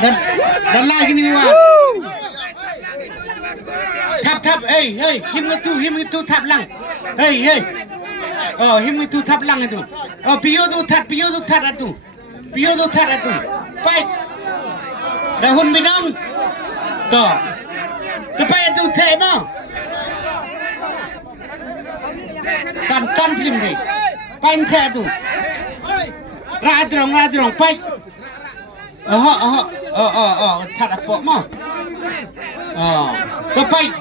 dan lagi ni wah. Tap, him itu tap lang. Oh, him itu tap lang itu. Oh, pio tu tat atu. Baik. Dahun binang. Toh. Kepai itu teh mo. Tan plim ni. Pain teh tu. Radrong, baik. Tat apa mo.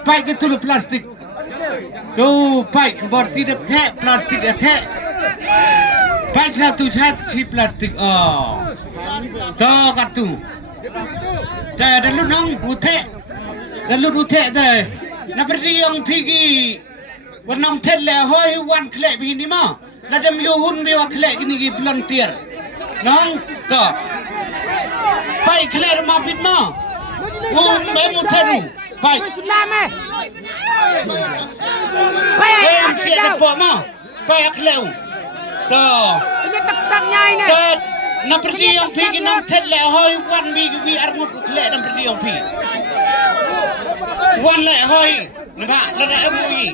Baik ke tu plastik. Tu baik tidak teh plastik teh. Baik satu si plastik. Toh kat tu. Dah lu nong ute. Dah lu ute dah. Nak pergi yang pergi. Wanang tele hoi wan klek begini mah. Nadam yuhun bewa klek gini gi volunteer. Nong toh. Baik klek rumah pin mah. Memu tadu. Baik. Baik siapa pok mah. Baik klek. Toh. Ini tak-taknya ini. Toh. Nak pergi yang pergi nong tele hoi wan bi arngut klek nak pergi yang pergi. Wan le hoi. Nampak lada emui.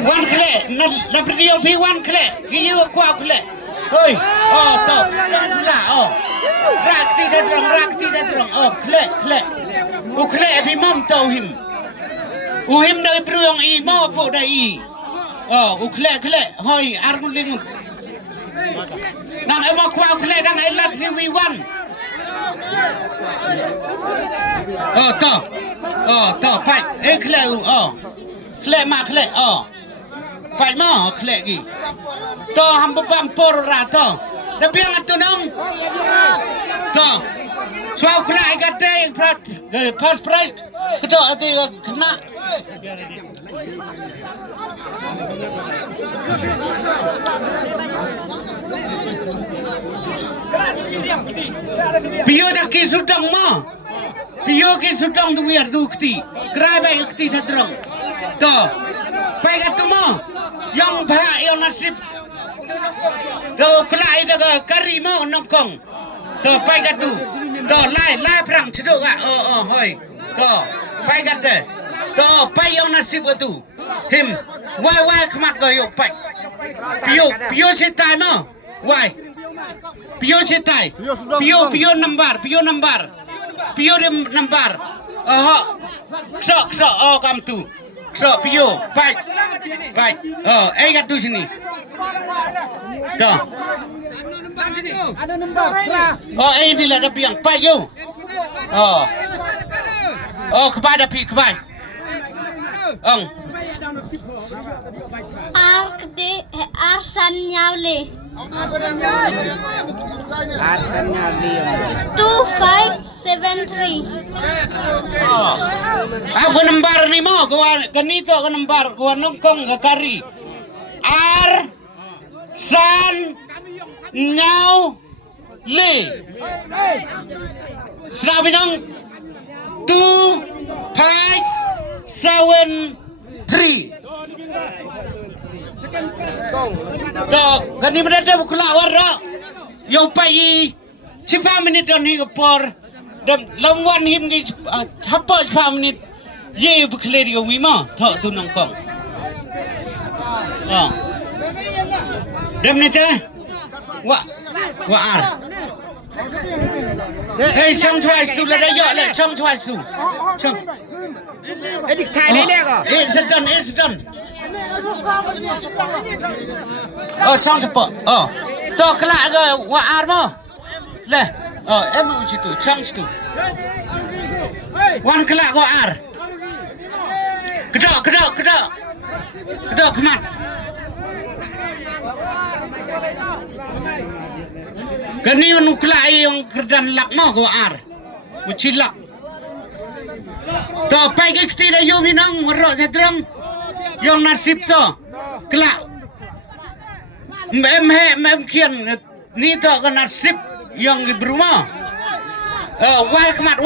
Wan kle, na pergi opi wan kle, giyu kuah kle. Hoi, top, sudah, rak ti sedrong, kle. Kle api mam tau him. Him dari peruyong i mau po dari i. Kle, hoi, argun lingun. Nang emo kuah kle, nang elat si wiwan. Toh, baik. Kle kle mak kle. Baik mah kle gi. Toh hampa pampor ra toh. Tapi yang atu nong. Toh. Suau kle kate pas price kedok ati kena. Pio jaki sudang mah. Pio ki sudang tu biar tu kti. Kerai baik kti sedrong. Toh. Baik atu mah. Yang bahak yang nasib. Toh kelai dah kari mah nongkong. Toh baik atu. Toh lai perang cedok ah. Hoi. Toh baik atu. Toh baik yang nasib atu. Him. Why kemat kau yuk baik. Pio setai mah. Why? Pio setai. Pio nambar. Pio nambar. Sok. Kam tu. Sok pio. Baik. Kat tu sini. Dah. Ada nombor. Ini lah ada piang. Baik yo. Kepada pi kebai. Arsan Nyawle 2573. Apa nomor ni mo? Ganito ka nomor. Gua nongkong ka kari. Arsan Nyawle. Sinabi nong 2573. Dah, kani berada bukla warna. Yang pai, 5 minit dan ni kepor. Dan lawan him ni apa 5 minit. Ye bukla dia wima, tak tu nongkong. Dem ni teh, wa ar. Chong twice tu lada yo le, chong twice tu, chong. Edik Thai ni dia kau. It's done. Chong cepat. Toh kelak ke wa ar mo. Le. Em uci tu, chong situ. Wan kelak ko ar. Kedok kemat. Kani anu kelak yang kerdan lak mo ko ar. Uci lak. Toh pai ke kti dah yo binang merok sedrong. Yang nasib to kelak mem kian ni to ke nasib yang berumah wah kemat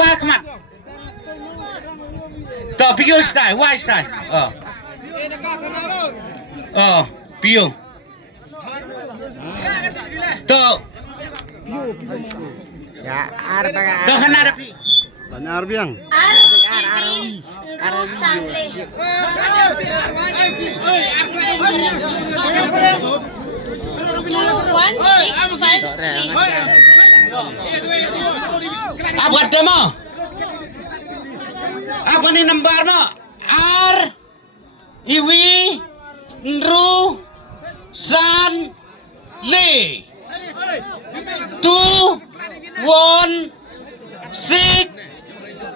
to pio style why style Pio. To. Ya, arba. To kana rapi. Tanya Arbiang. Nru Samle. 21653. Apa kata mo? Apa ni number mo? R Iwi Nru San Le 2 1 6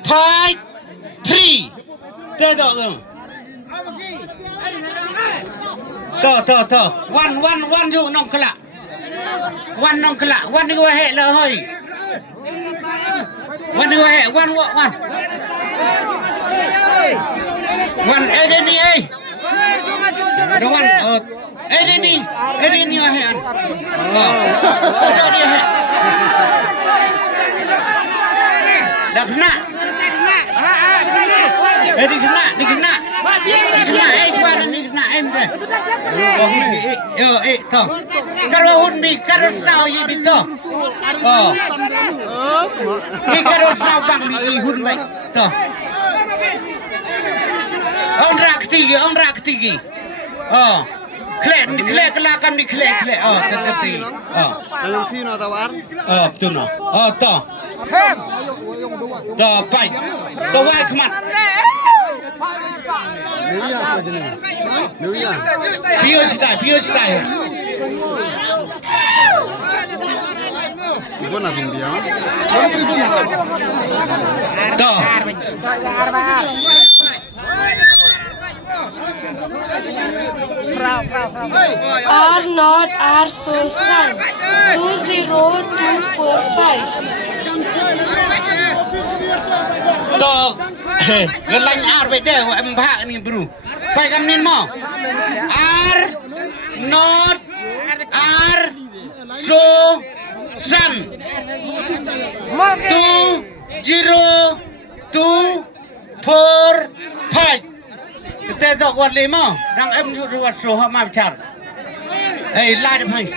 5 3 Tê to one ju nong kala one nong kala one ni wa he la hoi one ni wa he one ini the one ini wa he an dia he dah kena dikena cuma ni kena em tu to kalau hun bi kalau sao ye bi to ni kalau sao bang bi hun mai to on rak tigi kle kelakam di kle tetapi Tayong Pino tawar. betul no to pai to wai kemat Nuria. Pio style. Zona India. To. R not R so son 20245 To. Gelany ar baik deh em bahak ni bro. Pai kam nin mo. R not R so san 20245 Kita tak kuat lima, nang em tu kuat soha macam. Lai dah pai.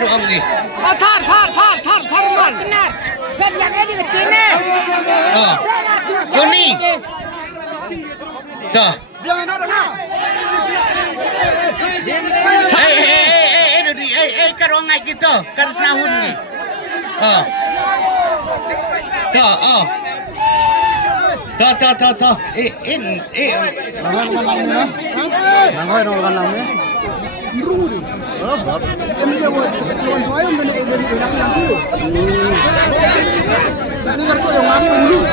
Ruang ni. Thar man. Set yang ini begini. Yoni. Dah. Karo ngai kita, karo sahun ni. To. Nangoi no kan lamnya. Rudi. Bab. Ini dia buat lawan saya dan dari aku. Ini kartu yang mana dulu?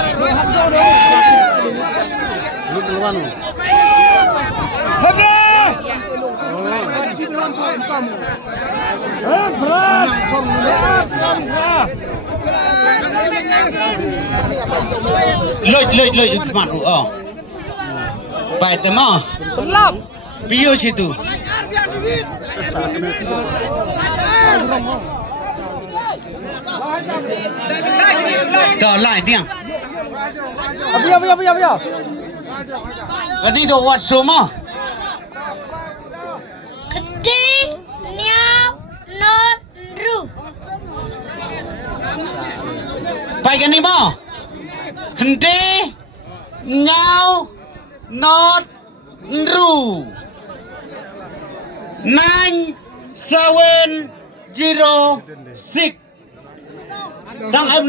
Lu keluar. Oke. Loi kemat Pai temo. Belum. Pio situ. Dah lai dia. Apa? Ini tu wat semua. Gede Nyau Not Nru. Pai kan ni mo. Hende Nyau Not Nru 9706 Đang âm